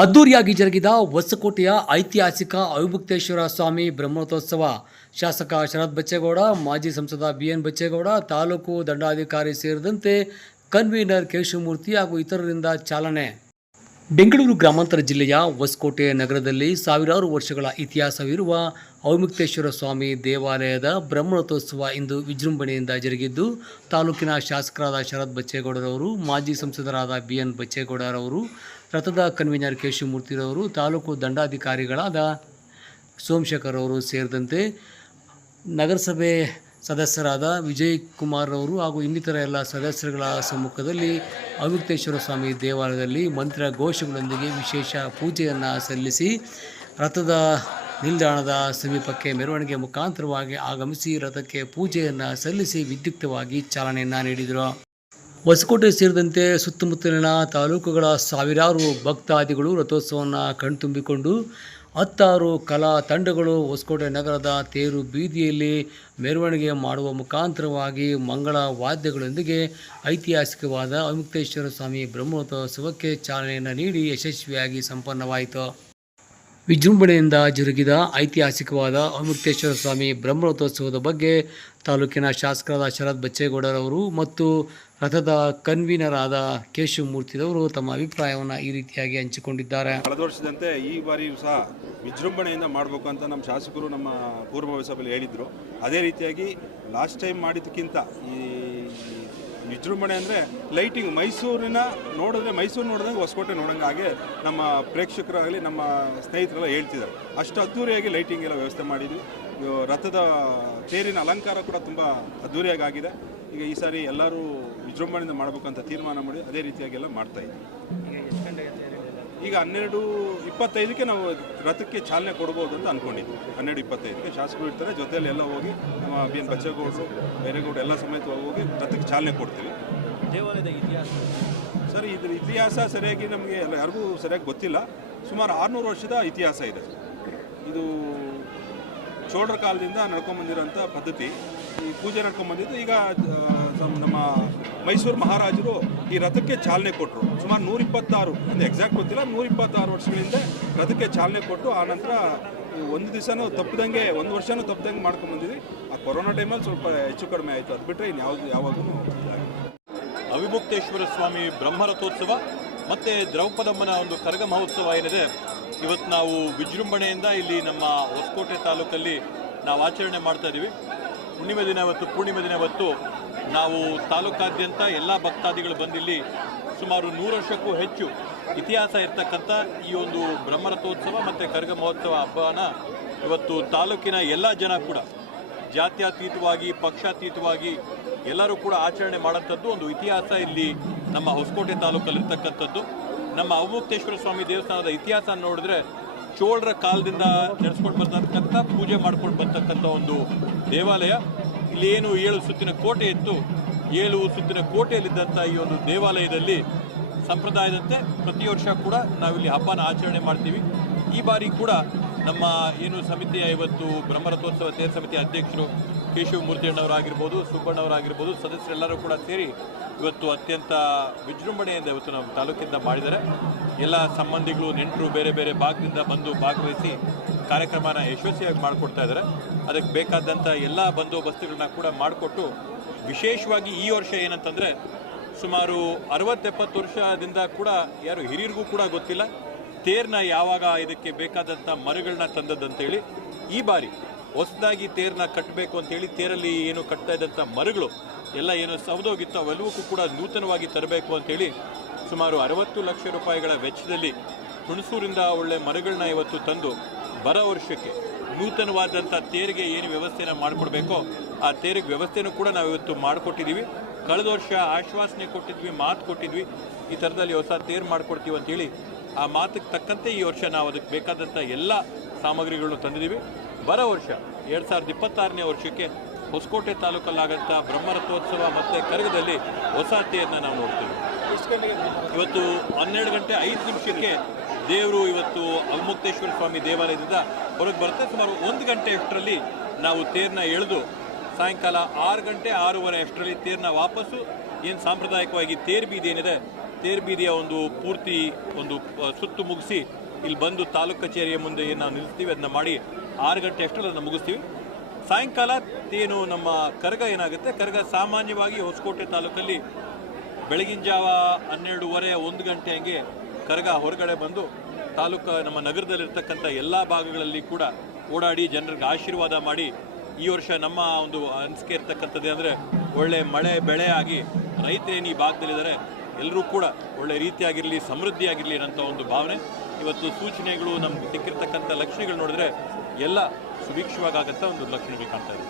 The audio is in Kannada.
ಅದ್ದೂರಿಯಾಗಿ ಜರುಗಿದ ಹೊಸಕೋಟೆಯ ಐತಿಹಾಸಿಕ ಅವಿಮುಕ್ತೇಶ್ವರ ಸ್ವಾಮಿ ಬ್ರಹ್ಮರಥೋತ್ಸವ ಶಾಸಕ ಶರತ್ ಬಚ್ಚೇಗೌಡ, ಮಾಜಿ ಸಂಸದ ಬಿಎನ್ ಬಚ್ಚೇಗೌಡ, ತಾಲೂಕು ದಂಡಾಧಿಕಾರಿ ಸೇರಿದಂತೆ ಕನ್ವೀನರ್ ಕೇಶವಮೂರ್ತಿ ಹಾಗೂ ಇತರರಿಂದ ಚಾಲನೆ. ಬೆಂಗಳೂರು ಗ್ರಾಮಾಂತರ ಜಿಲ್ಲೆಯ ಹೊಸಕೋಟೆ ನಗರದಲ್ಲಿ ಸಾವಿರಾರು ವರ್ಷಗಳ ಇತಿಹಾಸವಿರುವ ಅವಿಮುಕ್ತೇಶ್ವರ ಸ್ವಾಮಿ ದೇವಾಲಯದ ಬ್ರಹ್ಮರಥೋತ್ಸವ ಇಂದು ವಿಜೃಂಭಣೆಯಿಂದ ಜರುಗಿದ್ದು, ತಾಲೂಕಿನ ಶಾಸಕರಾದ ಶರತ್ ಬಚ್ಚೇಗೌಡರವರು, ಮಾಜಿ ಸಂಸದರಾದ ಬಿಎನ್ ಬಚ್ಚೇಗೌಡರವರು, ರಥದ ಕನ್ವೀನರ್ ಕೇಶವಮೂರ್ತಿರವರು, ತಾಲೂಕು ದಂಡಾಧಿಕಾರಿಗಳಾದ ಸೋಮಶೇಖರ್ ಅವರು ಸೇರಿದಂತೆ ನಗರಸಭೆ ಸದಸ್ಯರಾದ ವಿಜಯ್ ಕುಮಾರ್ ಅವರು ಹಾಗೂ ಇನ್ನಿತರ ಎಲ್ಲ ಸದಸ್ಯರುಗಳ ಸಮ್ಮುಖದಲ್ಲಿ ಅವಿಮುಕ್ತೇಶ್ವರ ಸ್ವಾಮಿ ದೇವಾಲಯದಲ್ಲಿ ಮಂತ್ರ ಘೋಷಗಳೊಂದಿಗೆ ವಿಶೇಷ ಪೂಜೆಯನ್ನು ಸಲ್ಲಿಸಿ ರಥದ ನಿಲ್ದಾಣದ ಸಮೀಪಕ್ಕೆ ಮೆರವಣಿಗೆ ಮುಖಾಂತರವಾಗಿ ಆಗಮಿಸಿ ರಥಕ್ಕೆ ಪೂಜೆಯನ್ನು ಸಲ್ಲಿಸಿ ವಿದ್ಯುಕ್ತವಾಗಿ ಚಾಲನೆಯನ್ನು ನೀಡಿದರು. ಹೊಸಕೋಟೆ ಸೇರಿದಂತೆ ಸುತ್ತಮುತ್ತಲಿನ ತಾಲೂಕುಗಳ ಸಾವಿರಾರು ಭಕ್ತಾದಿಗಳು ರಥೋತ್ಸವವನ್ನು ಕಣ್ತುಂಬಿಕೊಂಡು 16 ಕಲಾ ತಂಡಗಳು ಹೊಸಕೋಟೆ ನಗರದ ತೇರು ಬೀದಿಯಲ್ಲಿ ಮೆರವಣಿಗೆ ಮಾಡುವ ಮುಖಾಂತರವಾಗಿ ಮಂಗಳ ವಾದ್ಯಗಳೊಂದಿಗೆ ಐತಿಹಾಸಿಕವಾದ ಅವಿಮುಕ್ತೇಶ್ವರ ಸ್ವಾಮಿ ಬ್ರಹ್ಮರಥೋತ್ಸವಕ್ಕೆ ಚಾಲನೆಯನ್ನು ನೀಡಿ ಯಶಸ್ವಿಯಾಗಿ ಸಂಪನ್ನವಾಯಿತು. ವಿಜೃಂಭಣೆಯಿಂದ ಜರುಗಿದ ಐತಿಹಾಸಿಕವಾದ ಅವಿಮುಕ್ತೇಶ್ವರ ಸ್ವಾಮಿ ಬ್ರಹ್ಮರಥೋತ್ಸವದ ಬಗ್ಗೆ ತಾಲೂಕಿನ ಶಾಸಕರಾದ ಶರತ್ ಬಚ್ಚೇಗೌಡರವರು ಮತ್ತು ರಥದ ಕನ್ವೀನರ್ ಆದ ಕೇಶವಮೂರ್ತಿರವರು ತಮ್ಮ ಅಭಿಪ್ರಾಯವನ್ನು ಈ ರೀತಿಯಾಗಿ ಹಂಚಿಕೊಂಡಿದ್ದಾರೆ. ಕಳೆದ ವರ್ಷದಂತೆ ಈ ಬಾರಿಯೂ ಸಹ ವಿಜೃಂಭಣೆಯಿಂದ ಮಾಡಬೇಕು ಅಂತ ನಮ್ಮ ಶಾಸಕರು ನಮ್ಮ ಪೂರ್ವಭಾವಿ ಸಭೆಯಲ್ಲಿ ಹೇಳಿದರು. ಅದೇ ರೀತಿಯಾಗಿ ಲಾಸ್ಟ್ ಟೈಮ್ ಮಾಡಿದ್ದಕ್ಕಿಂತ ಈ ವಿಜೃಂಭಣೆ ಅಂದರೆ ಲೈಟಿಂಗ್ ಮೈಸೂರು ನೋಡಿದಂಗೆ ಹೊಸಕೋಟೆ ನೋಡೋಂಗೆ ಹಾಗೆ ನಮ್ಮ ಪ್ರೇಕ್ಷಕರಾಗಲಿ ನಮ್ಮ ಸ್ನೇಹಿತರೆಲ್ಲ ಹೇಳ್ತಿದ್ದಾರೆ. ಅಷ್ಟು ಅದ್ದೂರಿಯಾಗಿ ಲೈಟಿಂಗ್ ಎಲ್ಲ ವ್ಯವಸ್ಥೆ ಮಾಡಿದ್ವಿ. ರಥದ ತೇರಿನ ಅಲಂಕಾರ ಕೂಡ ತುಂಬ ಅದ್ದೂರಿಯಾಗಿ ಆಗಿದೆ. ಈಗ ಈ ಸಾರಿ ಎಲ್ಲರೂ ವಿಜೃಂಭಣೆಯಿಂದ ಮಾಡಬೇಕು ಅಂತ ತೀರ್ಮಾನ ಮಾಡಿ ಅದೇ ರೀತಿಯಾಗೆಲ್ಲ ಮಾಡ್ತಾಯಿದ್ವಿ. ಈಗ 12:25ಕ್ಕೆ ನಾವು ರಥಕ್ಕೆ ಚಾಲನೆ ಕೊಡ್ಬೋದು ಅಂತ ಅಂದ್ಕೊಂಡಿದ್ವಿ. 12:25ಕ್ಕೆ ಶಾಸಕರು ಇರ್ತಾರೆ, ಜೊತೆಯಲ್ಲಿ ಎಲ್ಲ ಹೋಗಿ ನಮ್ಮ ಬಿಎನ್ ಬಚ್ಚೇಗೌಡರು, ಬೈರೇಗೌಡರು ಎಲ್ಲ ಸಮೇತ ಹೋಗಿ ರಥಕ್ಕೆ ಚಾಲನೆ ಕೊಡ್ತೀವಿ. ದೇವಾಲಯದ ಇತಿಹಾಸ ಸರ್, ಇದ್ರ ಇತಿಹಾಸ ಸರಿಯಾಗಿ ನಮಗೆ ಯಾರಿಗೂ ಸರಿಯಾಗಿ ಗೊತ್ತಿಲ್ಲ. ಸುಮಾರು 600 ವರ್ಷದ ಇತಿಹಾಸ ಇದೆ. ಇದು ಚೋಳರ ಕಾಲದಿಂದ ನಡ್ಕೊಂಬಂದಿರೋಂಥ ಪದ್ಧತಿ. ಈ ಪೂಜೆ ನಡ್ಕೊಂಬಂದಿದ್ದು ಈಗ ನಮ್ಮ ಮೈಸೂರು ಮಹಾರಾಜರು ಈ ರಥಕ್ಕೆ ಚಾಲನೆ ಕೊಟ್ಟರು. ಸುಮಾರು 126 ಅಂದರೆ ಎಕ್ಸಾಕ್ಟ್ ಗೊತ್ತಿಲ್ಲ, 126 ವರ್ಷಗಳಿಂದ ರಥಕ್ಕೆ ಚಾಲನೆ ಕೊಟ್ಟು ಆ ನಂತರ ಒಂದು ದಿವಸನೂ ತಪ್ಪದಂಗೆ, ಒಂದು ವರ್ಷನೂ ತಪ್ಪದಂಗೆ ಮಾಡ್ಕೊಂಬಂದಿದ್ವಿ. ಆ ಕೊರೋನಾ ಟೈಮಲ್ಲಿ ಸ್ವಲ್ಪ ಹೆಚ್ಚು ಕಡಿಮೆ ಆಯಿತು. ಅದು ಬಿಟ್ಟರೆ ಇನ್ನು ಯಾವಾಗೂ ಅವಿಮುಕ್ತೇಶ್ವರ ಸ್ವಾಮಿ ಬ್ರಹ್ಮರಥೋತ್ಸವ ಮತ್ತು ದ್ರೌಪದಮ್ಮನ ಒಂದು ಕರಗ ಮಹೋತ್ಸವ ಏನಿದೆ, ಇವತ್ತು ನಾವು ವಿಜೃಂಭಣೆಯಿಂದ ಇಲ್ಲಿ ನಮ್ಮ ಹೊಸಕೋಟೆ ತಾಲೂಕಲ್ಲಿ ನಾವು ಆಚರಣೆ ಮಾಡ್ತಾ ಇದ್ದೀವಿ. ಪೂರ್ಣಿಮೆ ದಿನ ಇವತ್ತು ನಾವು ತಾಲೂಕಾದ್ಯಂತ ಎಲ್ಲ ಭಕ್ತಾದಿಗಳು ಬಂದಿಲ್ಲಿ ಸುಮಾರು 100 ವರ್ಷಕ್ಕೂ ಹೆಚ್ಚು ಇತಿಹಾಸ ಇರ್ತಕ್ಕಂಥ ಈ ಒಂದು ಬ್ರಹ್ಮರಥೋತ್ಸವ ಮತ್ತು ಕರಗ ಮಹೋತ್ಸವ ಹಬ್ಬನ ಇವತ್ತು ತಾಲೂಕಿನ ಎಲ್ಲ ಜನ ಕೂಡ ಜಾತ್ಯತೀತವಾಗಿ ಪಕ್ಷಾತೀತವಾಗಿ ಎಲ್ಲರೂ ಕೂಡ ಆಚರಣೆ ಮಾಡೋಂಥದ್ದು ಒಂದು ಇತಿಹಾಸ ಇಲ್ಲಿ ನಮ್ಮ ಹೊಸಕೋಟೆ ತಾಲೂಕಲ್ಲಿರ್ತಕ್ಕಂಥದ್ದು. ನಮ್ಮ ಅವಿಮುಕ್ತೇಶ್ವರ ಸ್ವಾಮಿ ದೇವಸ್ಥಾನದ ಇತಿಹಾಸ ನೋಡಿದ್ರೆ ಚೋಳರ ಕಾಲದಿಂದ ನಡೆಸ್ಕೊಂಡು ಬರ್ತಕ್ಕಂಥ ಪೂಜೆ ಮಾಡ್ಕೊಂಡು ಬರ್ತಕ್ಕಂಥ ಒಂದು ದೇವಾಲಯ. ಇಲ್ಲಿ ಏನು 7 ಸುತ್ತಿನ ಕೋಟೆ ಇತ್ತು, 7 ಸುತ್ತಿನ ಕೋಟೆಯಲ್ಲಿದ್ದಂಥ ಈ ಒಂದು ದೇವಾಲಯದಲ್ಲಿ ಸಂಪ್ರದಾಯದಂತೆ ಪ್ರತಿ ವರ್ಷ ಕೂಡ ನಾವಿಲ್ಲಿ ಹಬ್ಬನ ಆಚರಣೆ ಮಾಡ್ತೀವಿ. ಈ ಬಾರಿ ಕೂಡ ನಮ್ಮ ಏನು ಸಮಿತಿಯ ಇವತ್ತು ಬ್ರಹ್ಮರಥೋತ್ಸವ ತೇರು ಸಮಿತಿಯ ಅಧ್ಯಕ್ಷರು ಕೇಶವಮೂರ್ತಿ ಅಣ್ಣವರಾಗಿರ್ಬೋದು, ಸುಬ್ಬಣ್ಣವರಾಗಿರ್ಬೋದು, ಸದಸ್ಯರೆಲ್ಲರೂ ಕೂಡ ಸೇರಿ ಇವತ್ತು ಅತ್ಯಂತ ವಿಜೃಂಭಣೆಯಿಂದ ಇವತ್ತು ನಮ್ಮ ತಾಲೂಕಿಂದ ಮಾಡಿದ್ದಾರೆ. ಎಲ್ಲ ಸಂಬಂಧಿಗಳು, ನೆಂಟರು ಬೇರೆ ಬೇರೆ ಭಾಗದಿಂದ ಬಂದು ಭಾಗವಹಿಸಿ ಕಾರ್ಯಕ್ರಮನ ಯಶಸ್ವಿಯಾಗಿ ಮಾಡಿಕೊಡ್ತಾ ಇದ್ದಾರೆ. ಅದಕ್ಕೆ ಬೇಕಾದಂಥ ಎಲ್ಲ ಬಂದೋಬಸ್ತುಗಳನ್ನ ಕೂಡ ಮಾಡಿಕೊಟ್ಟು, ವಿಶೇಷವಾಗಿ ಈ ವರ್ಷ ಏನಂತಂದರೆ ಸುಮಾರು 60-70 ವರ್ಷದಿಂದ ಕೂಡ ಯಾರು ಹಿರಿಯರಿಗೂ ಕೂಡ ಗೊತ್ತಿಲ್ಲ ತೇರನ್ನ ಯಾವಾಗ ಇದಕ್ಕೆ ಬೇಕಾದಂಥ ಮರಗಳನ್ನ ತಂದದ್ದಂತೇಳಿ. ಈ ಬಾರಿ ಹೊಸದಾಗಿ ತೇರನ್ನ ಕಟ್ಟಬೇಕು ಅಂತೇಳಿ ತೇರಲ್ಲಿ ಏನು ಕಟ್ತಾ ಇದ್ದಂಥ ಮರಗಳು ಎಲ್ಲ ಏನು ಸೌದೋಗಿತ್ತು ಅವೆಲ್ಲವಕ್ಕೂ ಕೂಡ ನೂತನವಾಗಿ ತರಬೇಕು ಅಂತೇಳಿ ಸುಮಾರು 60 ಲಕ್ಷ ರೂಪಾಯಿಗಳ ವೆಚ್ಚದಲ್ಲಿ ಹುಣಸೂರಿಂದ ಒಳ್ಳೆ ಮರಗಳನ್ನ ಇವತ್ತು ತಂದು ಬರೋ ವರ್ಷಕ್ಕೆ ನೂತನವಾದಂಥ ತೇರಿಗೆ ಏನು ವ್ಯವಸ್ಥೆನ ಮಾಡಿಕೊಡ್ಬೇಕೋ ಆ ತೇರಿಗೆ ವ್ಯವಸ್ಥೆನೂ ಕೂಡ ನಾವು ಇವತ್ತು ಮಾಡಿಕೊಟ್ಟಿದ್ದೀವಿ. ಕಳೆದ ವರ್ಷ ಆಶ್ವಾಸನೆ ಕೊಟ್ಟಿದ್ವಿ, ಮಾತು ಕೊಟ್ಟಿದ್ವಿ, ಈ ಥರದಲ್ಲಿ ಹೊಸ ತೇರು ಮಾಡಿಕೊಡ್ತೀವಿ ಅಂತೇಳಿ. ಆ ಮಾತಿಗೆ ತಕ್ಕಂತೆ ಈ ವರ್ಷ ನಾವು ಅದಕ್ಕೆ ಬೇಕಾದಂಥ ಎಲ್ಲ ಸಾಮಗ್ರಿಗಳನ್ನು ತಂದಿದ್ದೀವಿ. ಬರೋ ವರ್ಷ 2026ನೇ ವರ್ಷಕ್ಕೆ ಹೊಸಕೋಟೆ ತಾಲೂಕಲ್ಲಾಗಂಥ ಬ್ರಹ್ಮರಥೋತ್ಸವ ಮತ್ತು ಕರಗದಲ್ಲಿ ಹೊಸ ತೇರನ್ನ ನಾವು ನೋಡ್ತೀವಿ. ಇವತ್ತು 12:05 ದೇವರು ಇವತ್ತು ಅವಿಮುಕ್ತೇಶ್ವರ ಸ್ವಾಮಿ ದೇವಾಲಯದಿಂದ ಹೊರಗೆ ಬರುತ್ತೆ. ಸುಮಾರು 1 ಗಂಟೆ ಅಷ್ಟರಲ್ಲಿ ನಾವು ತೇರನ್ನ ಎಳೆದು ಸಾಯಂಕಾಲ 6 ಗಂಟೆ 6:30 ಅಷ್ಟರಲ್ಲಿ ತೇರನ್ನ ವಾಪಸ್ಸು ಏನು ಸಾಂಪ್ರದಾಯಿಕವಾಗಿ ತೇರು ಬೀದಿ ಏನಿದೆ ತೇರ್ಬೀದಿಯ ಒಂದು ಪೂರ್ತಿ ಒಂದು ಸುತ್ತು ಮುಗಿಸಿ ಇಲ್ಲಿ ಬಂದು ತಾಲೂಕು ಕಚೇರಿಯ ಮುಂದೆ ಏನು ನಾವು ನಿಲ್ಲಿಸ್ತೀವಿ ಅದನ್ನ ಮಾಡಿ 6 ಗಂಟೆ ಅಷ್ಟರಲ್ಲಿ ಅದನ್ನು ಮುಗಿಸ್ತೀವಿ. ಸಾಯಂಕಾಲ ಏನು ನಮ್ಮ ಕರಗ ಏನಾಗುತ್ತೆ, ಕರಗ ಸಾಮಾನ್ಯವಾಗಿ ಹೊಸಕೋಟೆ ತಾಲೂಕಲ್ಲಿ ಬೆಳಗಿನ ಜಾವ 12:30 1 ಗಂಟೆ ಹಂಗೆ ಕರಗ ಹೊರಗಡೆ ಬಂದು ತಾಲೂಕು ನಮ್ಮ ನಗರದಲ್ಲಿರ್ತಕ್ಕಂಥ ಎಲ್ಲ ಭಾಗಗಳಲ್ಲಿ ಕೂಡ ಓಡಾಡಿ ಜನರಿಗೆ ಆಶೀರ್ವಾದ ಮಾಡಿ, ಈ ವರ್ಷ ನಮ್ಮ ಒಂದು ಅನಿಸಿಕೆ ಇರ್ತಕ್ಕಂಥದ್ದೇ ಅಂದರೆ ಒಳ್ಳೆ ಮಳೆ ಬೆಳೆ ಆಗಿ ರೈತರೇನು ಈ ಭಾಗದಲ್ಲಿದ್ದಾರೆ ಎಲ್ಲರೂ ಕೂಡ ಒಳ್ಳೆ ರೀತಿಯಾಗಿರಲಿ, ಸಮೃದ್ಧಿಯಾಗಿರಲಿ ಅನ್ನೋಂಥ ಒಂದು ಭಾವನೆ. ಇವತ್ತು ಸೂಚನೆಗಳು ನಮ್ಗೆ ಸಿಕ್ಕಿರ್ತಕ್ಕಂಥ ಲಕ್ಷಣಗಳು ನೋಡಿದ್ರೆ ಎಲ್ಲ ಸುಭಿಕ್ಷವಾಗಂಥ ಒಂದು ಲಕ್ಷಣಗಳು ಕಾಣ್ತಾ ಇದೆ.